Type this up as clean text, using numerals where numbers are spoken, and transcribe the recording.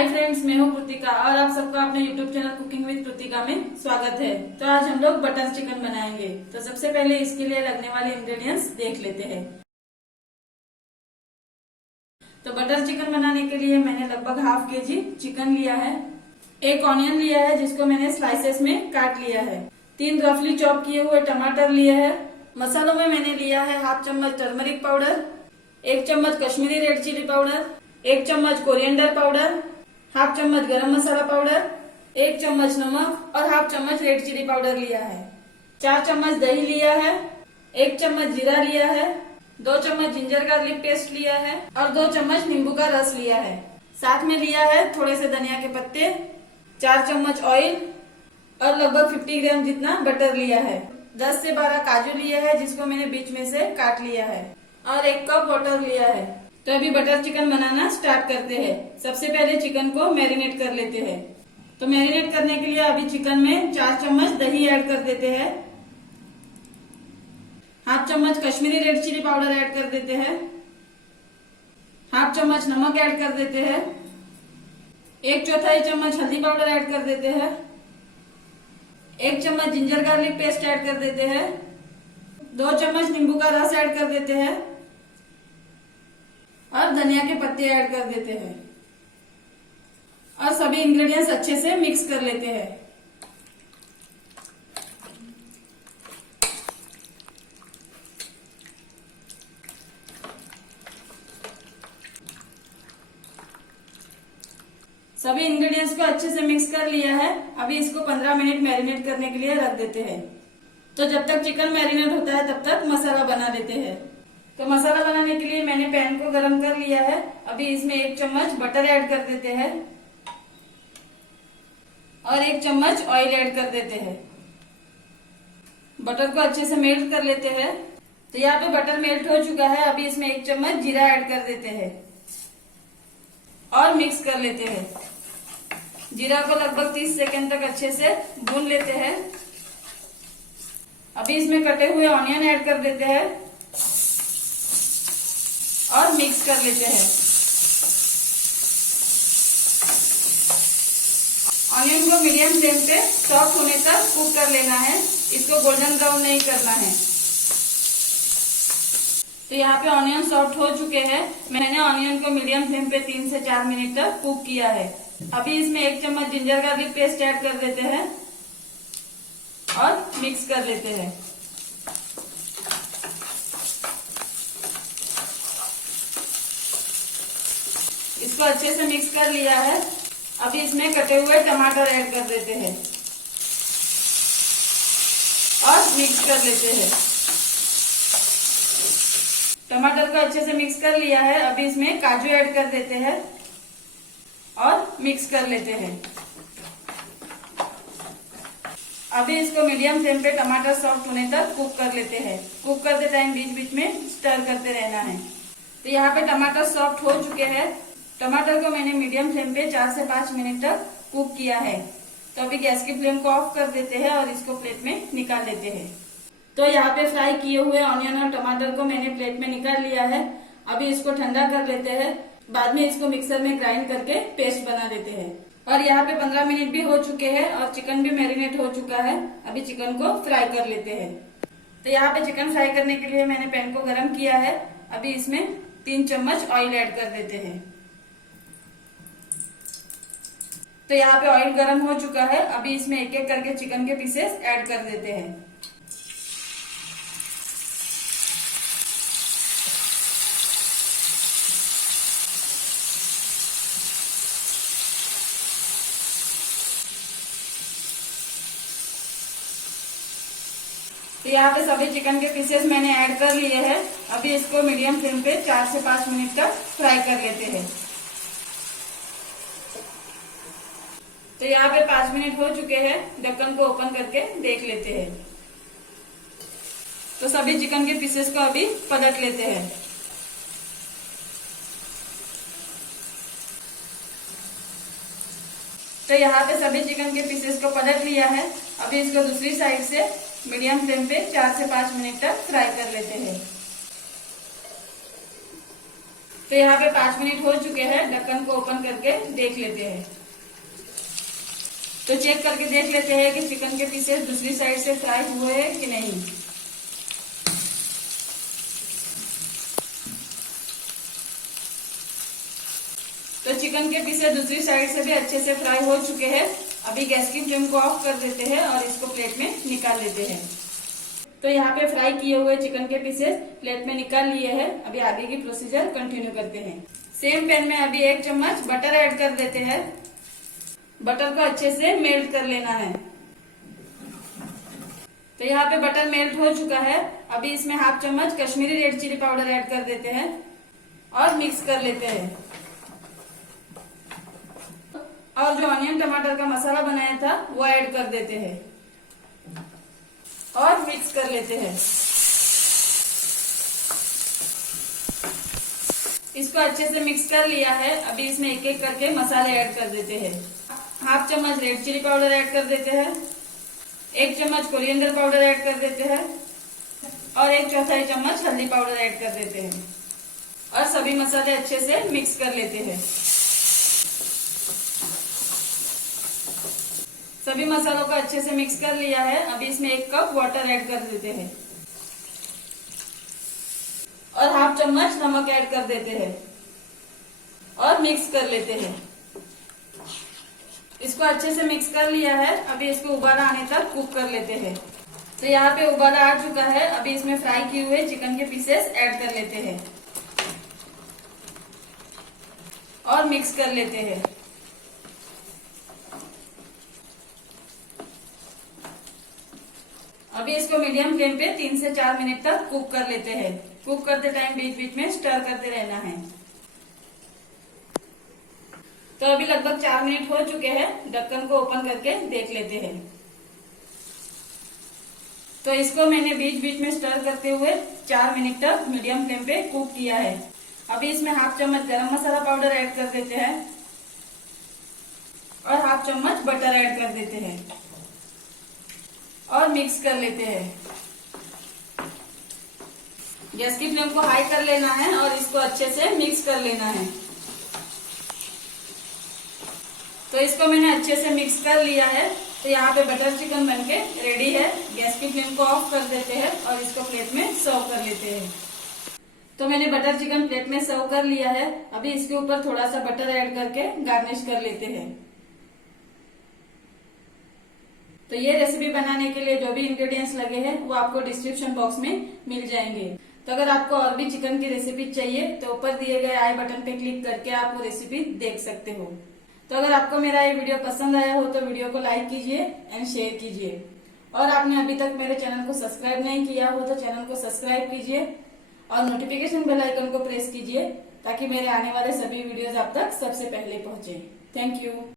Hi friends, मैं हूँ कृतिका और आप सबका अपने YouTube channel cooking with Kritika में स्वागत है। तो आज हम लोग बटर चिकन बनाएंगे। तो सबसे पहले इसके लिए लगने वाले इंग्रेडिएंट्स देख लेते हैं। तो बटर चिकन बनाने के लिए मैंने लगभग हाफ केजी चिकन लिया है। एक ऑनियन लिया है जिसको मैंने स्लाइसेस में काट लिया है। 3 रफली चॉप किए हुए टमाटर लिए है। मसालों में मैंने लिया है हाफ चम्मच टर्मरिक पाउडर, 1 चम्मच कश्मीरी रेड चिली पाउडर, 1 चम्मच कोरिएंडर पाउडर, हाफ चम्मच गरम मसाला पाउडर, 1 चम्मच नमक और हाफ चम्मच रेड चिली पाउडर लिया है। 4 चम्मच दही लिया है, 1 चम्मच जीरा लिया है, 2 चम्मच जिंजर गार्लिक पेस्ट लिया है और 2 चम्मच नींबू का रस लिया है। साथ में लिया है थोड़े से धनिया के पत्ते, 4 चम्मच ऑयल और लगभग 50 ग्राम जितना बटर लिया है। 10 से 12 काजू लिया है जिसको मैंने बीच में से काट लिया है और 1 कप वाटर लिया है। तो अभी बटर चिकन बनाना स्टार्ट करते हैं। सबसे पहले चिकन को मैरिनेट कर लेते हैं। तो मैरिनेट करने के लिए अभी चिकन में 4 चम्मच दही ऐड कर देते हैं, हाफ चम्मच Kashmiri red chilli powder add कर देते हैं, हाफ चम्मच नमक ऐड कर देते हैं, 1/4 चम्मच हल्दी पाउडर ऐड कर देते हैं, 1 चम्मच जिंजर गार्लिक पेस्ट ऐड कर देते हैं, 2 चम्मच नींबू का रस ऐड कर देते हैं और धनिया के पत्ते ऐड कर देते हैं और सभी इंग्रेडिएंट्स अच्छे से मिक्स कर लेते हैं। सभी इंग्रेडिएंट्स को अच्छे से मिक्स कर लिया है। अभी इसको 15 मिनट मैरिनेट करने के लिए रख देते हैं। तो जब तक चिकन मैरिनेट होता है तब तक मसाला बना लेते हैं। तो मसाला बनाने के लिए मैंने पैन को गरम कर लिया है। अभी इसमें 1 चम्मच बटर ऐड कर देते हैं और 1 चम्मच ऑयल ऐड कर देते हैं। बटर को अच्छे से मेल्ट कर लेते हैं। तो यहाँ पे बटर मेल्ट हो चुका है। अभी इसमें 1 चम्मच जीरा ऐड कर देते हैं और मिक्स कर लेते हैं। जीरा को लगभग 30 सेकेंड तक अच्छे से भून लेते हैं। अभी इसमें कटे हुए ऑनियन ऐड कर देते हैं और मिक्स कर लेते हैं। ऑनियन को मीडियम फ्लेम पे सॉफ्ट होने तक कुक कर लेना है। इसको गोल्डन ब्राउन नहीं करना है। तो यहाँ पे ऑनियन सॉफ्ट हो चुके हैं। मैंने ऑनियन को मीडियम फ्लेम पे 3 से 4 मिनट तक कुक किया है। अभी इसमें 1 चम्मच जिंजर गार्लिक पेस्ट ऐड कर देते हैं और मिक्स कर लेते हैं। इसको अच्छे से मिक्स कर लिया है। अभी इसमें कटे हुए टमाटर ऐड कर देते हैं और मिक्स कर लेते हैं। टमाटर को अच्छे से मिक्स कर लिया है। अभी इसमें काजू ऐड कर देते हैं और मिक्स कर लेते हैं। अभी इसको मीडियम फ्लेम पे टमाटर सॉफ्ट होने तक कुक कर लेते हैं। कुक करते टाइम बीच बीच में स्टर करते रहना है। तो यहाँ पे टमाटर सॉफ्ट हो चुके हैं। टमाटर को मैंने मीडियम फ्लेम पे 4 से 5 मिनट तक कुक किया है। तो अभी गैस की फ्लेम को ऑफ कर देते हैं और इसको प्लेट में निकाल लेते हैं। तो यहाँ पे फ्राई किए हुए ऑनियन और टमाटर को मैंने प्लेट में निकाल लिया है। अभी इसको ठंडा कर लेते हैं। बाद में इसको मिक्सर में ग्राइंड करके पेस्ट बना देते हैं। और यहाँ पे 15 मिनट भी हो चुके हैं और चिकन भी मैरिनेट हो चुका है। अभी चिकन को फ्राई कर लेते हैं। तो यहाँ पे चिकन फ्राई करने के लिए मैंने पैन को गर्म किया है। अभी इसमें 3 चम्मच ऑयल ऐड कर देते हैं। तो यहाँ पे ऑयल गर्म हो चुका है। अभी इसमें एक एक करके चिकन के पीसेस ऐड कर देते हैं। तो यहाँ पे सभी चिकन के पीसेस मैंने ऐड कर लिए हैं। अभी इसको मीडियम फ्लेम पे 4 से 5 मिनट तक फ्राई कर लेते हैं। तो यहाँ पे 5 मिनट हो चुके हैं। ढक्कन को ओपन करके देख लेते हैं। तो सभी चिकन के पीसेस को अभी पलट लेते हैं। तो यहाँ पे सभी चिकन के पीसेस को पलट लिया है। अभी इसको दूसरी साइड से मीडियम फ्लेम पे 4 से 5 मिनट तक फ्राई कर लेते हैं। तो यहाँ पे 5 मिनट हो चुके हैं। ढक्कन को ओपन करके देख लेते हैं। तो चेक करके देख लेते हैं कि चिकन के पीसेस दूसरी साइड से फ्राई हुए हैं कि नहीं। तो चिकन के पीसेस दूसरी साइड से भी अच्छे से फ्राई हो चुके हैं। अभी गैस की फ्लेम को ऑफ कर देते हैं और इसको प्लेट में निकाल लेते हैं। तो यहाँ पे फ्राई किए हुए चिकन के पीसेस प्लेट में निकाल लिए हैं। अभी आगे की प्रोसीजर कंटिन्यू करते हैं। सेम पैन में अभी 1 चम्मच बटर ऐड कर देते हैं। बटर को अच्छे से मेल्ट कर लेना है। तो यहाँ पे बटर मेल्ट हो चुका है। अभी इसमें 1/2 चम्मच Kashmiri red chilli powder add कर देते हैं और मिक्स कर लेते हैं। और जो ऑनियन टमाटर का मसाला बनाया था वो ऐड कर देते हैं और मिक्स कर लेते हैं। इसको अच्छे से मिक्स कर लिया है। अभी इसमें एक एक करके मसाले ऐड कर देते हैं। 1/2 चम्मच रेड चिली पाउडर ऐड कर देते हैं, 1 चम्मच कोरिएंडर पाउडर ऐड कर देते हैं और 1/4 चम्मच हल्दी पाउडर ऐड कर देते हैं और सभी मसाले अच्छे से मिक्स कर लेते हैं। सभी मसालों को अच्छे से मिक्स कर लिया है। अभी इसमें 1 कप वाटर ऐड कर देते हैं और 1/2 चम्मच नमक ऐड कर देते हैं और मिक्स कर लेते हैं। इसको अच्छे से मिक्स कर लिया है। अभी इसको उबाला आने तक कुक कर लेते हैं। तो यहाँ पे उबाला आ चुका है। अभी इसमें फ्राई किए हुए चिकन के पीसेस ऐड कर लेते हैं और मिक्स कर लेते हैं। अभी इसको मीडियम फ्लेम पे 3 से 4 मिनट तक कुक कर लेते हैं। कुक करते टाइम बीच बीच में स्टर करते रहना है। तो अभी लगभग 4 मिनट हो चुके हैं। ढक्कन को ओपन करके देख लेते हैं। तो इसको मैंने बीच बीच में स्टर करते हुए 4 मिनट तक मीडियम फ्लेम पे कुक किया है। अभी इसमें 1/2 चम्मच गरम मसाला पाउडर ऐड कर देते हैं और 1/2 चम्मच बटर ऐड कर देते हैं और मिक्स कर लेते हैं। गैस की फ्लेम को हाई कर लेना है और इसको अच्छे से मिक्स कर लेना है। तो इसको मैंने अच्छे से मिक्स कर लिया है। तो यहाँ पे बटर चिकन बनके रेडी है। गैस की फ्लेम को ऑफ कर देते हैं और इसको प्लेट में सर्व कर लेते हैं। तो मैंने बटर चिकन प्लेट में सर्व कर लिया है। अभी इसके ऊपर थोड़ा सा बटर ऐड करके गार्निश कर लेते हैं। तो ये रेसिपी बनाने के लिए जो भी इंग्रेडिएंट्स लगे हैं वो आपको डिस्क्रिप्शन बॉक्स में मिल जाएंगे। तो अगर आपको और भी चिकन की रेसिपी चाहिए तो ऊपर दिए गए आई बटन पे क्लिक करके आप वो रेसिपी देख सकते हो। तो अगर आपको मेरा ये वीडियो पसंद आया हो तो वीडियो को लाइक कीजिए एंड शेयर कीजिए। और आपने अभी तक मेरे चैनल को सब्सक्राइब नहीं किया हो तो चैनल को सब्सक्राइब कीजिए और नोटिफिकेशन बेल आइकन को प्रेस कीजिए ताकि मेरे आने वाले सभी वीडियोज आप तक सबसे पहले पहुंचे। Thank you.